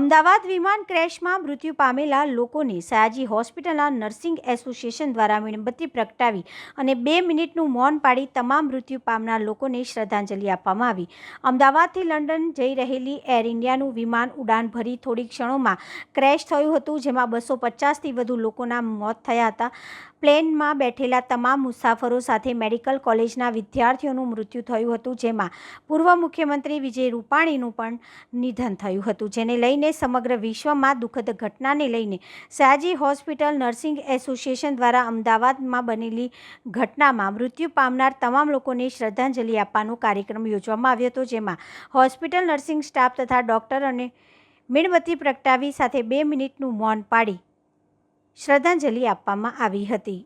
અમદાવાદ વિમાન ક્રેશમાં મૃત્યુ પામેલા લોકોને સયાજી હોસ્પિટલના નર્સિંગ એસોસિએશન દ્વારા મીણબત્તી પ્રગટાવી અને 2 મિનિટનું મૌન પાડી તમામ મૃત્યુ પામનાર લોકોને શ્રદ્ધાંજલિ આપવામાં આવી. અમદાવાદથી લંડન જઈ રહેલી એર ઇન્ડિયાનું વિમાન ઉડાન ભરી થોડી ક્ષણોમાં ક્રેશ થયું હતું, જેમાં 250થી વધુ લોકોના મોત થયા હતા. પ્લેનમાં બેઠેલા તમામ મુસાફરો સાથે મેડિકલ કોલેજના વિદ્યાર્થીઓનું મૃત્યુ થયું હતું, જેમાં પૂર્વ મુખ્યમંત્રી વિજય રૂપાણીનું પણ નિધન થયું હતું, જેને લઈને સમગ્ર વિશ્વમાં દુઃખદ ઘટનાને લઈને સયાજી હોસ્પિટલ નર્સિંગ એસોસિએશન દ્વારા અમદાવાદમાં બનેલી ઘટનામાં મૃત્યુ પામનાર તમામ લોકોને શ્રદ્ધાંજલિ આપવાનો કાર્યક્રમ યોજવામાં આવ્યો હતો, જેમાં હોસ્પિટલ નર્સિંગ સ્ટાફ તથા ડૉક્ટરોને મીણબત્તી પ્રગટાવી સાથે 2 મિનિટનું મૌન પાડી શ્રદ્ધાંજલિ આપવામાં આવી હતી.